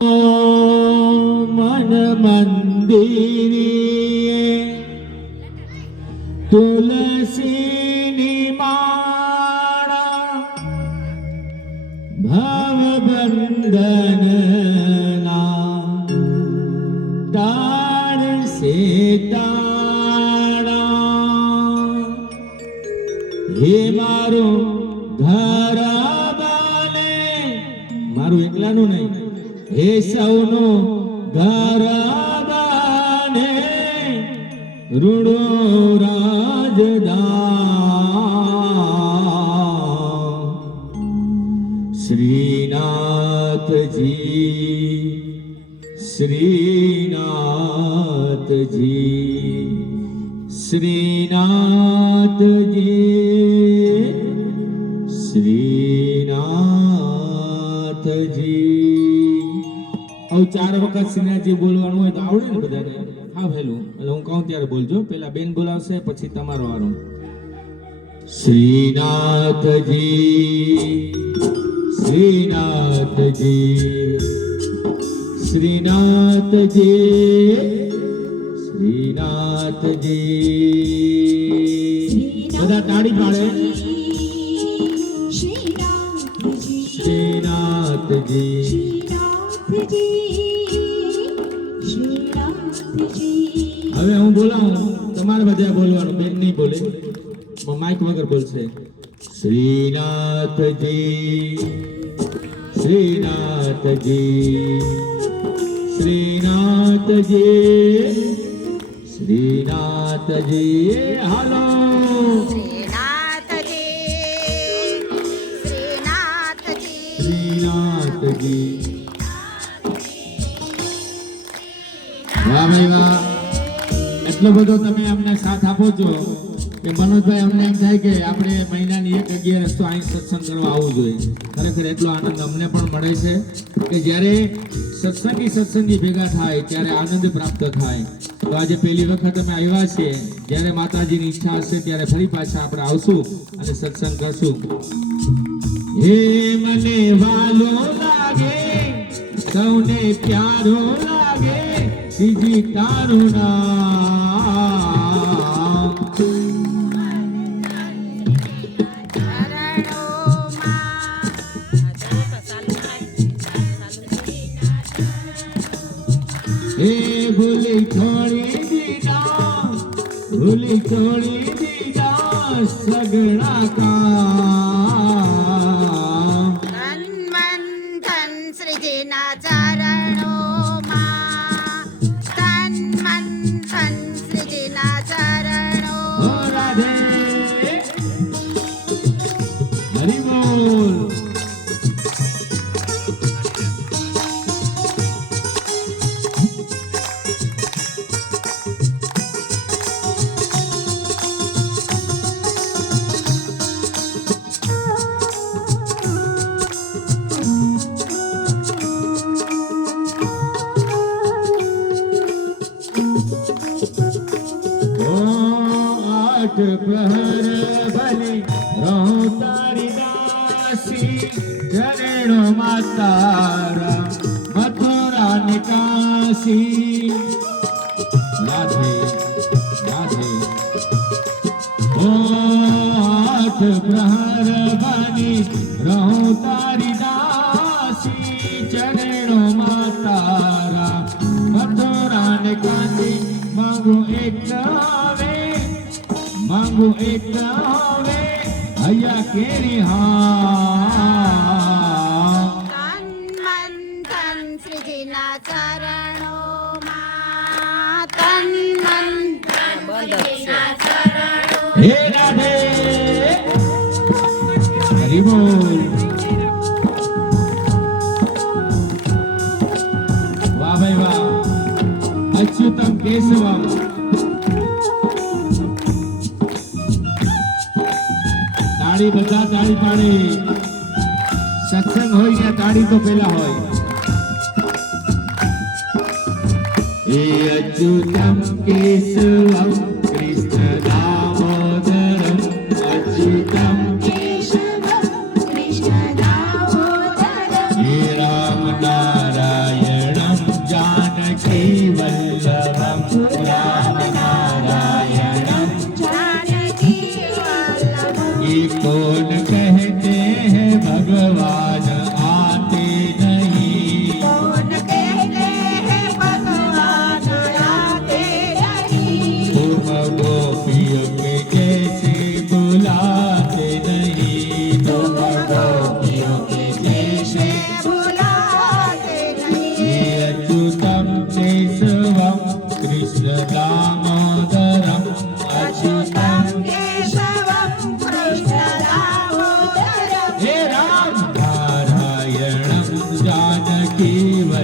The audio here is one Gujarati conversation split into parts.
मन मंदिरे तुलसी माला भव बंधन ना तार से ताड़ा हे मारो घर बने मारू एकलानु नहीं हे सौनो घर बने ऋणो राजदान श्रीनाथ जी श्रीनाथ जी श्रीनाथ जी श्रीनाथ जी और 4 વખત શ્રીનાથજી બોલવાનું હોય તો આવડે ને બધાને હા ભેલું એટલે હું કહું ત્યારે બોલજો પેલા બેન બોલાવશે પછી તમારો વારો શ્રીનાથજી શ્રીનાથજી શ્રીનાથજી શ્રીનાથજી બધા તાળી પાડે શ્રીનાથજી હવે હું બોલાવું તમારે બધા બોલવાનું બેન નહીં બોલે માઇક વગર બોલશે શ્રીનાથજી શ્રીનાથજી શ્રીનાથજી શ્રીનાથજી હાલો શ્રીનાથજી શ્રીનાથજી શ્રીનાથજી વાહ ભાઈ વાહ એટલો બધો તમે અમને સાથ આપો છો કે મનોજભાઈ અમને એમ થાય કે આપણે મહિનાની 1-11 તો અહીં સત્સંગ કરવા આવવું જોઈએ ખરેખર એટલો આનંદ અમને પણ મળે છે કે જ્યારે સત્સંગી ભેગા થાય ત્યારે આનંદ પ્રાપ્ત થાય તો આજે પહેલી વખત અમે આવ્યા છીએ જ્યારે માતાજીની ઈચ્છા હશે ત્યારે ફરી પાછા આપણે આવશું અને સત્સંગ કરશું હે મને વાલો લાગે સૌને પ્યારો લાગે સીજી તારું નામ હે ભૂલી છોડી દીધા સગડા કામ ધન મન ધન શ્રીજીના ચરણોમાં ધન મન ધન શ્રીજીના ચરણો ઓ રાધે હરિ બોલ પ્રહર ભલી રહો તારી દાસી જનેણો માતારા મથુરા નિકાસી રાધે રાધે ઓ આઠ પ્રહર ભલી રહો તારી દાસી જનેણો માતારા મથુરા નિકાસી માંગો એક માંગુ એક હવે હૈયા કેરી હા તન મન ધન શ્રીજીના ચરણોમાં તન મન ધન શ્રીજીના ચરણો હે રાધે હરિ બોલ વાહ ભાઈ વાહ અચ્યુતમ કેશવમ તાળી બધા તાળી સત્સંગ હોય ને તાળી તો પેલા હોય એ અચ્યુતમ કેશવમ કૃષ્ણ દામોદરમ અચ્યુતમ કેશવમ કૃષ્ણ દામોદરમ હે રામ નારાયણ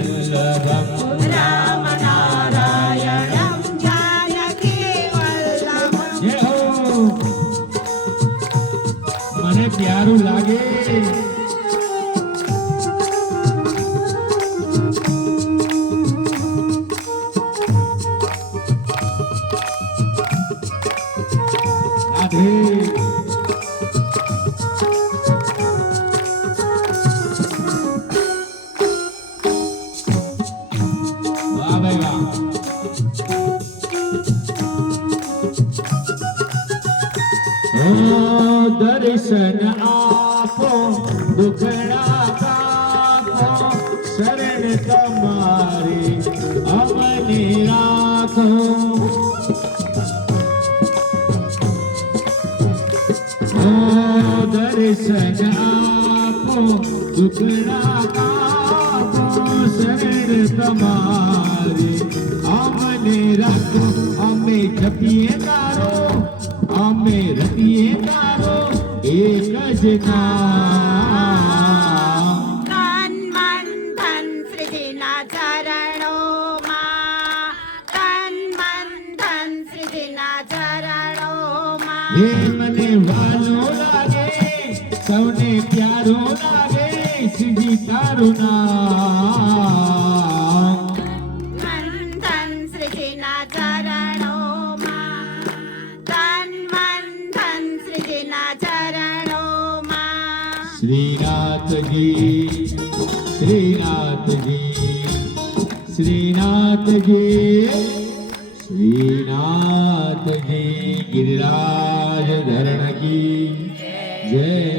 વલ્લભમ રામ નારાયણમ જાનકી વલ્લભમ. જય હો. મને પ્યારું લાગે. રાધે. વાહ ભાઈ વાહ. ઓ દર્શન આપો દુખડા કાપો શરણ તમારી અમને રાખો. ઓ દર્શન આપો દુખડા કાપો શરણ તમારી અમને રાખો. અમે જપીએ તારો અમે રતીએ તારો એક જ નામ. તન મન ધન શ્રીજીના ચરણોમાં, તન મન ધન શ્રીજીના ચરણોમાં. હે મને વાલો લાગે સૌને પ્યારો લાગે શ્રીજી તારું નામ. મન ધન શ્રીજીના ચરણોમાં, તન મન ધન શ્રીજીના ચરણોમાં. શ્રીનાથજી શ્રીનાથજી શ્રીનાથજી શ્રીનાથજી ગિરિરાજ ધરણ કી જય.